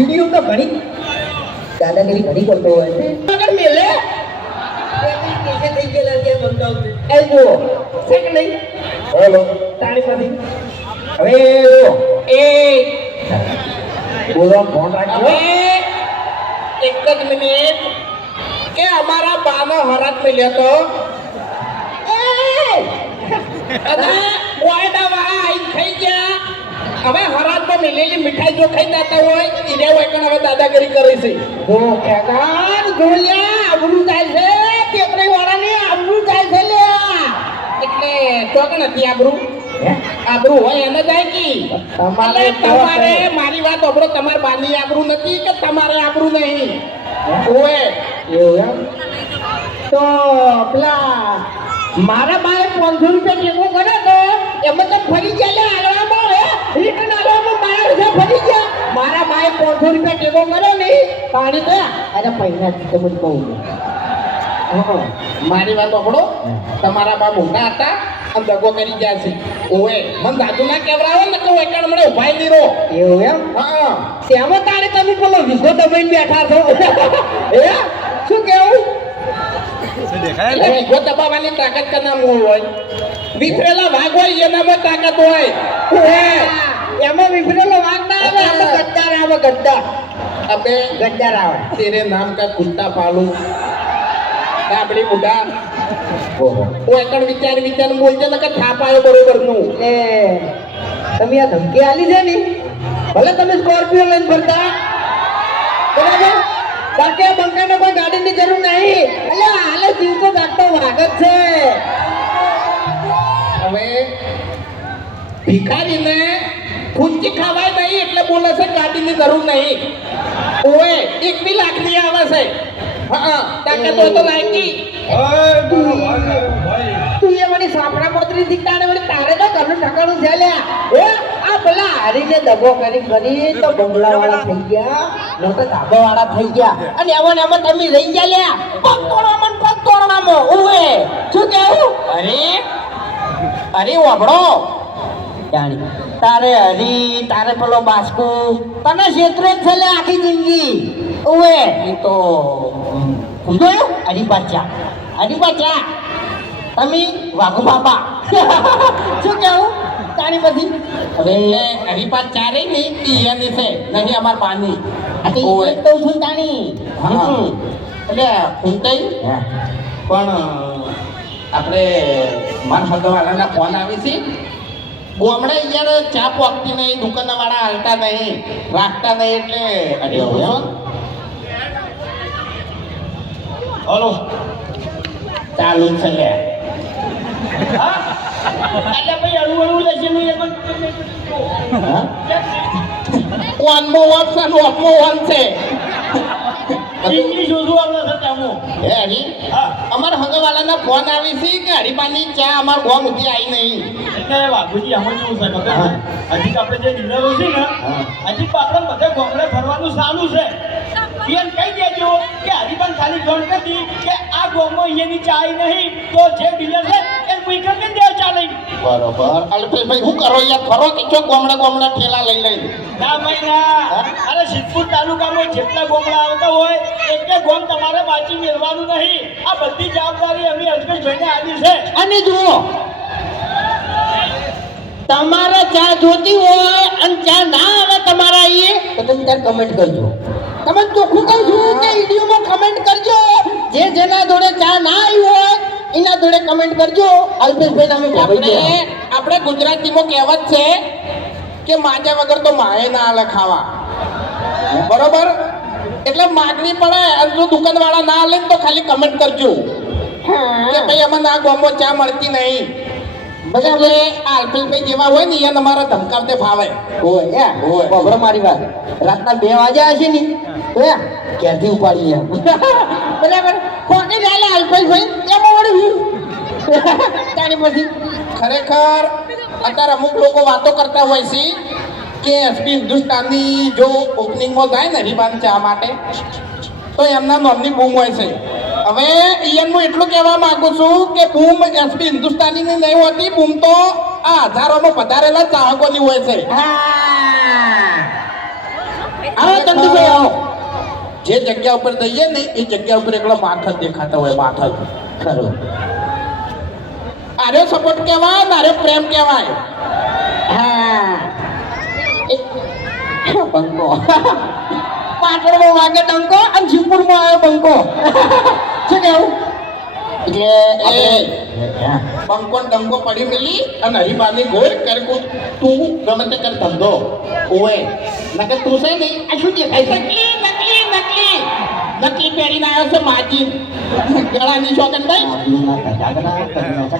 Video તો ઘણી દાદાગીરી ઘણી કરતો હોય છે. આગળ મેલે. કેસે થઈ ગયેલા એ છે કે નહીં. બોલો તાળી પછી હવે જો, એ. બોલો ફોન રાખજો. એક જ મિનિટ. કે અમારા બાનો હરાત મળ્યો તો? ખાઈ ગયા હવે હરાતમાં મેલેલી મીઠાઈ જો ખાઈ જતા હોય એને વૈકણ હવે દાદાગીરી કરે છે. ઓ ખેગાર ગોળિયા આબરૂ જાય છે કેતરી વાળાને આબરૂ જાય છે લે એટલે ચોકણ હતી આબરૂ? આબરૂ હોય એને જાય કી? તમારે તમારે મારી વાત સાંભળો તમારે બાની આબરૂ નથી કે તમારે આબરૂ નહીં? ઓએ એવું તો પેલા મારા બાએ પાંચસો રૂપિયા ટેકો કર્યો તો એમાં તો ફરી ગયા લે હાલવામાં હે રિટર્ન હાલવામાં મારા રૂપિયા ફરી ગયા મારા બાએ પાંચસો રૂપિયા ટેકો મળ્યો નહીં પાણી ગયા અરે પૈસા તમને કહું હં. મારી વાત પકડો તમારા બા મોટા હતા અને દગો કરી ગયા છે. ઓએ મન દાદુ ના કેવરાવો ને કહું એકણ મને ઉભાઈ નહીં રહો. એવું એમ? હા. તેમાં તારે તમે પેલો વિગો દબાઈને બેઠા છો? એ શું કેવું? વીઘો દબાવવાની તાકાત કના મૂળ હોય? વિફરેલા ભાગ હોય એનામાં તાકાત હોય. હે, એમાં વિફરેલો વાંક ના આવે આમાં ગદ્દાર આવે ગદ્દાર. અબે ગદ્દાર આવે. તેરે નામ કા કુત્તા પાલુ. બુડા ઓહો. ઓ એકણ વિચાર વિચાર બોલજે ને કે થાપ આવ્યો બરોબરનું. એ તમે આ ધમકી આલી છે ને ભલે તમે સ્કોર્પિયો લઈને ફરતા. બરાબર? બાકી આ બંકાને કોઈ ગાડીની જરૂર નહીં. એટલે હાલે જીવ તો ગાડતો વાગ જ છે. હવે ભિખારીને ફૂંચી ખાવાય નહીં એટલે બોલે છે, ગાડીની જરૂર નહીં. ઓએ એક બી લાખની આવે છે. હા તાકે તો તો લાગી તું એ મારી સાપડા પોતરી દીકતાને વળી તારે તો ઘરનું ઠકાણું છે લ્યા. એ આ ભલા હારીને દગો કરી કરી તો બંગલા વાળા થઈ ગયા નકર ધાબા વાળા થઈ ગયા. અને એમાં ને એમાં તમે રહી ગયા લ્યા. પગ તોડવા મન પગ તોડવામાં ઓએ શું કેવું? અરે અરે વાપડો જાણી. તારે હરી તારે પેલો બાસ્કુ. તને ક્ષેત્રે જ છે આખી જિંદગી. ઓવે એ તો સમજો હરી પાછા. હરી પાછા. તમે વાઘુ બાપા. શું કેવું? તારી પછી હવે હરીપા ચારે ની ઈ એની છે. નહીં અમાર પાની. ઓવે તો છું તાણી હા. એટલે ઊંટાઈ પણ આપણે માન હદવાળાના ફોન આવી છે. ગામડે જ્યારે ચા પોકતી નહીં, દુકાનવાળા હાલતા નહીં રાખતા નહીં એટલે અડ્યો હો. હલો. ચાલુ છે લે? એટલે ભાઈ હળવું હળવું લેશે નહીં પણ. હા? વાનમો વાન છે ને વાપમો વાન છે ઇંગ્લિશ ઓછું આવડે છે ત્યાંનું. હે હરી? હા. અમાર હગવાલાના ફોન આવી છે કે હરીબાની ચા અમાર ગામ સુધી આવી નહીં. એટલે વાઘુજી આમાં કેવું છે ખબર હજી તો આપણે જે ડીલરો છે ને હજી આપણે બધે ગામડે ફરવાનું ચાલુ છે. બેન કહી દેજો કે હરિભાન ખાલી જોણ કરી કે આ ગોમો અહીંયાની ચાય નહીં તો જે ડીલર છે એ કોઈ કરી દે ચા લઈ બરોબર. અલ્પેશભાઈ શું કરો યાર ફરો કે ચો ગામડે ગામડે ઠેલા લઈ લઈ ના ભાઈ ના. અરે સિદ્ધપુર તાલુકામાં જેટલા ગોમડા આવતા હોય એટલે ગોમ તમારે બાજી મેળવાનું નહીં. આ બધી જવાબદારી અમે અલ્પેશભાઈને આવી છે. અને જુઓ. તમારે ચા જોતી હોય અને ચા ના આવે તમારા અહીંયા તો તમે ત્યારે કમેન્ટ કરજો. તમે ચોખ્ખું કહું છું કે વિડીયોમાં કમેન્ટ કરજો. જે જેના જોડે ચા ના આવી હોય એના જોડે કમેન્ટ કરજો. અલ્પેશભાઈ નામે આપણે આપણે ગુજરાતીમાં કહેવત છે કે માજા વગર તો માએ ના આલે ખાવા. બરોબર? એટલે માગણી પડે અને જો દુકાનવાળા ના આલે તો ખાલી કમેન્ટ કરજો. કે ભાઈ અમને આ ગોમો ચા મળતી નહીં. એટલે આ અલ્પેશભાઈ જેવા હોય ને એ તમારા ધમકાવતે ફાવે. હોય હોય. બબરો મારી વાત. રાતના બે વાગ્યા હશે ને હે ક્યાંથી ઉપાડી બરાબર. કોને ચાલે અલ્પેશભાઈ એમાં વળી તારી પછી ખરેખર અત્યારે અમુક લોકો વાતો કરતા હોય છે કે એસપી હિન્દુસ્તાનની જો ઓપનિંગમાં થાય ને હરિબાન ચા માટે તો એમના નોમની બૂમ હોય છે. હવે ઈયન હું એટલું કહેવા માંગુ છું કે બૂમ એસપી હિન્દુસ્તાનીની નહીં હોતી બૂમ તો આ હજારોમાં પધારેલા ચાહકોની હોય છે. હા. આવો ચંદુભાઈ. આવો. જે જગ્યા ઉપર જઈએ ને એ જગ્યા ઉપર એકલો જ દેખાતા હોય માથ ખરો. આરે સપોર્ટ કહેવાય મારે પ્રેમ કહેવાય. હા. બંકો. પાટણમાં વાગે ડંકો અને જીવપુરમાં આવ્યો બંકો. શું કેવું એટલે આપણે બંકો ને ડંકો પડી મેલી અને હરીબાની ગોળ કર તું ગમે તે કર ધંધો. ઓએ તું છે ને આ શું દેખાય છે? નકલી નકલી નકલી. પહેરીને આવ્યો છે માજી. ગળાની શોખન ભાઈ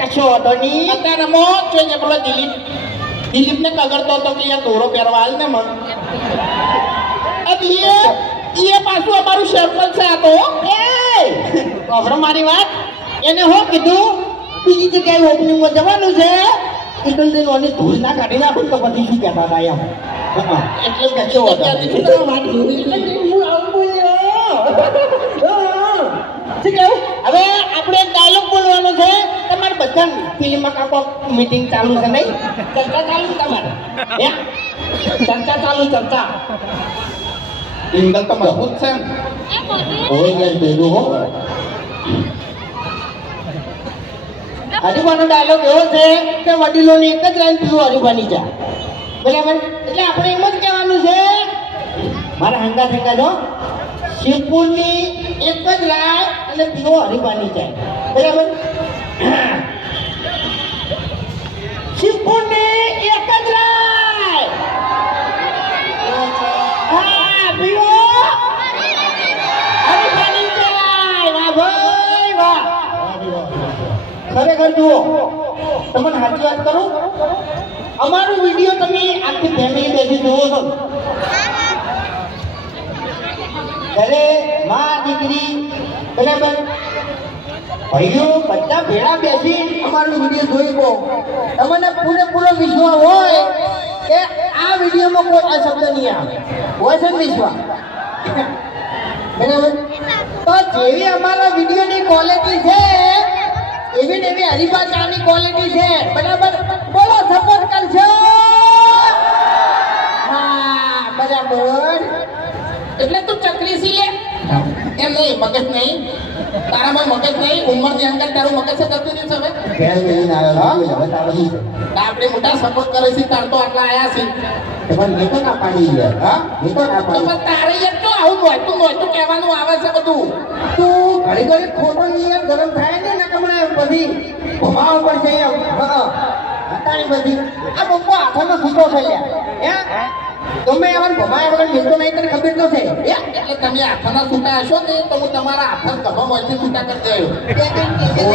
કશો વાંધો નહીં. અત્યારે મો જોઈએ પેલો દિલીપ. દિલીપને કગરતો હતો કે યાર દોરો પહેરવા હાલ ને મન. એ પાછું અમારું સેમ્પલ છે આ તો. એ ખબર મારી વાત? એને હું કીધું બીજી જગ્યાએ ઓપનિંગમાં જવાનું છે. એટલે તે ઓની ધૂળ ના કાઢી નાખું તો પછી શું કહેતા હતા એમ. એટલે? હવે આપણે એક ડાયલોગ બોલવાનો છે. તમારે બધા ફિલ્મમાં કાકો મીટિંગ ચાલુ છે નહીં? ચર્ચા ચાલુ તમારે? ચર્ચા ચાલુ ચર્ચા. ઇંગલ તો મજબૂત છે ને. હોય ગયા પેલું હો હરીબાનો ડાયલોગ એવો છે કે વડીલોની એક જ લાઈન પીવું હરીબાની ચા બરાબર એટલે આપણે એમ જ કહેવાનું છે મારા હંગા થંગા જો શિવપુરની એક જ રાય અને પીવો હરીબાની ચા બરાબર શિવપુરની એક જ રાય હા પીવો હરીબાની ચા વાહ ભાઈ વાહ ખરેખર જુઓ તમને સાચી વાત કરું? અમારો વીડિયો તમે આખી ફેમિલી બેસી જુઓ છો. ઘરે મા, દીકરી, બરાબર? ભાઈઓ, બધા ભેળા બેસી અમારું વીડિયો જોઈ લો. તમને પૂરેપૂરો વિશ્વાસ હોય કે આ વિડીયોમાં કોઈ અશબ્દ નહીં આવે. હોય છે વિશ્વાસ? બરાબર? તો જેવી અમારા વિડીયોની ક્વોલિટી છે એવી ને એવી હરિભા ચાની ક્વોલિટી છે. બરાબર? બોલો સપોર્ટ કરજો. હા બરાબર. એટલે તું ચકરી સી લે? એમ નહીં મગજ નહીં. તારામાં મગજ નહીં. ઉંમરની અંદર તારું મગજ છે કરતું નહીં હવે આપણે મોટા સપોર્ટ કરે છે તાર તો આટલા આયા છે. પણ તો ના પાડી યાર હા? તો ના તો પાડી. તારે આવું કહેવાનું આવે છે બધું. તું ઘડી ઘડી ખોટો નિયમ ગરમ થાય ને ને કમળે બધી ભમાવ પડશે એમ હતાની બધી. આ બમ્બો હાથમાં છૂટો થઈ ગયા હે? તમે એવા ભમાયા વગર મિલતો નહીં તને ખબર તો છે. હે? એટલે તમે હાથના છૂટા હશો ને તો હું તમારા હાથના ગભા મોયથી છૂટા કરી દેયો.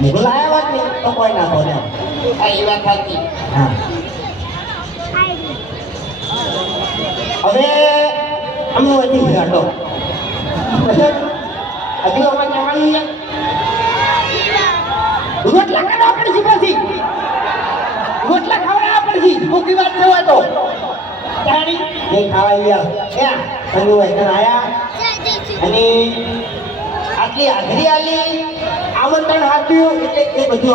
તો કોઈ ના બોલે. આ એ વાત સાચી. હા. હવે અમે વધી ભેટો હજી અમે કહેવાનું છે રોટલા કરવા પડશે પછી. રોટલા ખવડાવવા પડશે. વાત થવા તો. તાણી જે ખાવા ગયા ક્યાં આયા? અને આટલી હાજરી આલી. આમંત્રણ આપ્યું એટલે એ બધું